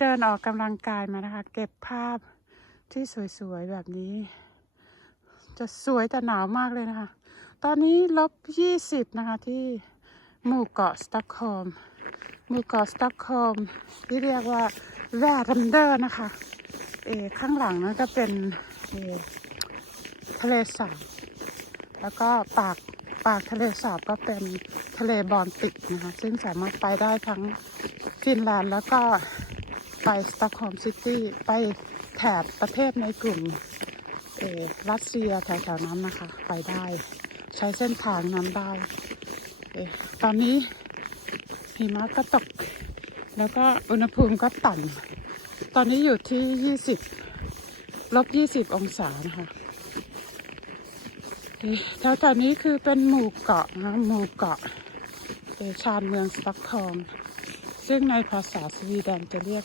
เดินออกกำลังกายมานะคะ เก็บภาพที่สวยๆแบบนี้ จะสวยแต่หนาวมากเลยนะคะ ตอนนี้ลบยี่สิบนะคะที่หมู่เกาะสต็อกโฮล์มหมู่เกาะสต็อกโฮล์มที่เรียกว่าแวร์ดันเดอร์นะคะ เอข้างหลังนั้นก็เป็นเอทะเลสาบแล้วก็ปากปากทะเลสาบก็เป็นทะเลบอลติกนะคะ ซึ่งสามารถไปได้ทั้งฟินแลนด์แล้วก็ ไปสต็อกโฮล์มซิตี้ไปแถบประเทศในกลุ่มเออรัสเซียแถวๆนั้นนะคะ ไปได้ ใช้เส้นทางนั้นได้เออตอนนี้หิมะก็ตก แล้วก็อุณหภูมิก็ต่ำตอนนี้อยู่ที่ 20 ลบ 20 องศานะคะแถวแถวนี้คือเป็นหมู่เกาะนะหมู่เกาะเอชานเมืองสต็อกโฮล์มซึ่งในภาษาสวีเดนจะเรียก